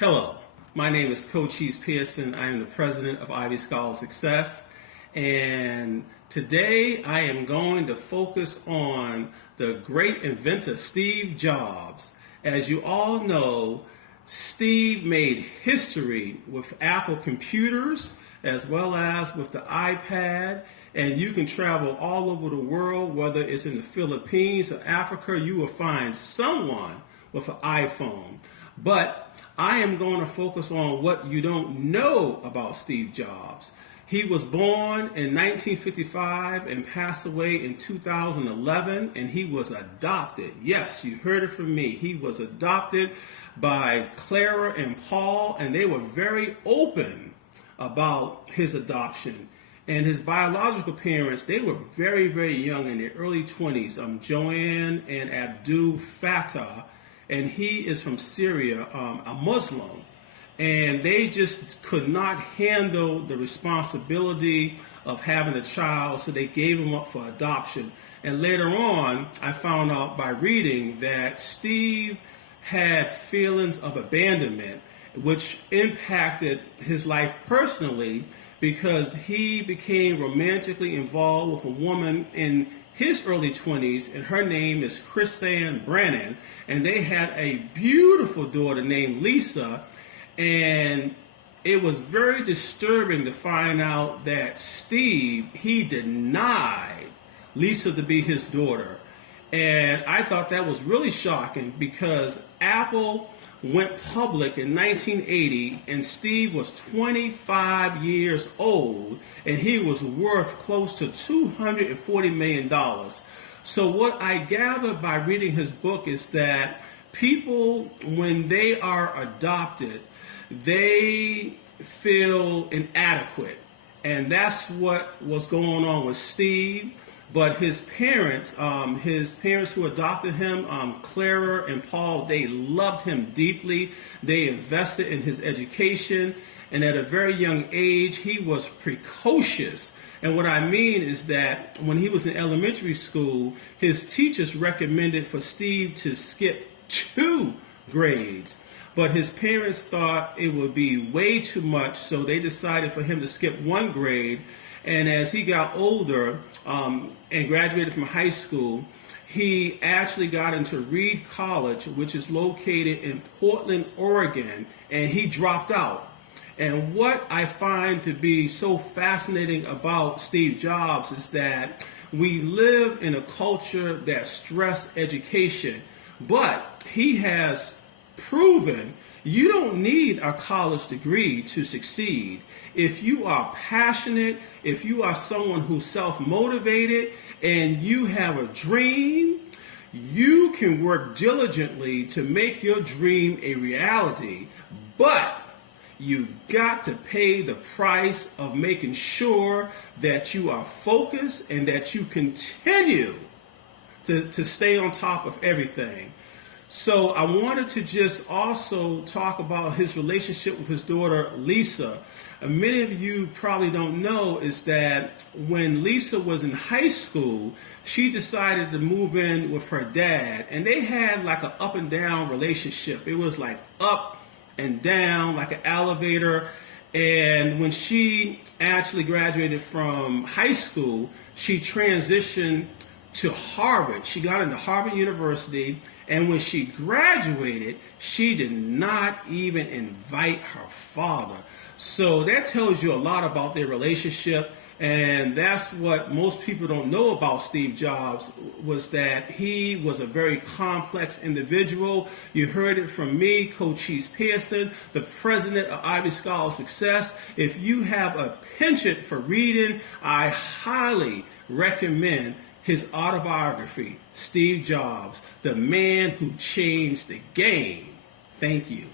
Hello, my name is Cochise Pearson. I am the president of Ivy Scholar Success, and today I am going to focus on the great inventor Steve Jobs. As you all know, Steve made history with Apple computers as well as with the iPad, and you can travel all over the world, whether it's in the Philippines or Africa, you will find someone with an iPhone. But I am going to focus on what you don't know about Steve Jobs. He was born in 1955 and passed away in 2011, and he was adopted. Yes, you heard it from me. He was adopted by Clara and Paul, and they were very open about his adoption. And his biological parents, they were very, very young, in their early 20s. Joanne and Abdul Fattah, and he is from Syria, a Muslim. And they just could not handle the responsibility of having a child, so they gave him up for adoption. And later on, I found out by reading that Steve had feelings of abandonment, which impacted his life personally, because he became romantically involved with a woman in his early 20s, and her name is Chrisanne Brannon, and they had a beautiful daughter named Lisa. And it was very disturbing to find out that Steve, he denied Lisa to be his daughter. And I thought that was really shocking, because Apple went public in 1980, and Steve was 25 years old, and he was worth close to $240 million. So what I gathered by reading his book is that people, when they are adopted, they feel inadequate. And that's what was going on with Steve. But his parents who adopted him, Clara and Paul, they loved him deeply. They invested in his education. And at a very young age, he was precocious. And what I mean is that when he was in elementary school, his teachers recommended for Steve to skip 2 grades. But his parents thought it would be way too much, so they decided for him to skip 1 grade. And as he got older and graduated from high school, he actually got into Reed College, which is located in Portland, Oregon, and he dropped out. And what I find to be so fascinating about Steve Jobs is that we live in a culture that stresses education, but he has proven you don't need a college degree to succeed. If you are passionate, if you are someone who's self-motivated and you have a dream, you can work diligently to make your dream a reality. But you got to pay the price of making sure that you are focused and that you continue to stay on top of everything. So I wanted to just also talk about his relationship with his daughter, Lisa. Many of you probably don't know is that when Lisa was in high school, she decided to move in with her dad, and they had like an up and down relationship. It was like up and down, like an elevator. And when she actually graduated from high school, she transitioned to Harvard. She got into Harvard University, and when she graduated, she did not even invite her father. So that tells you a lot about their relationship, and that's what most people don't know about Steve Jobs, was that he was a very complex individual. You heard it from me, Cochise Pearson, the president of Ivy Scholar Success. If you have a penchant for reading, I highly recommend his autobiography, Steve Jobs, the man who changed the game. Thank you.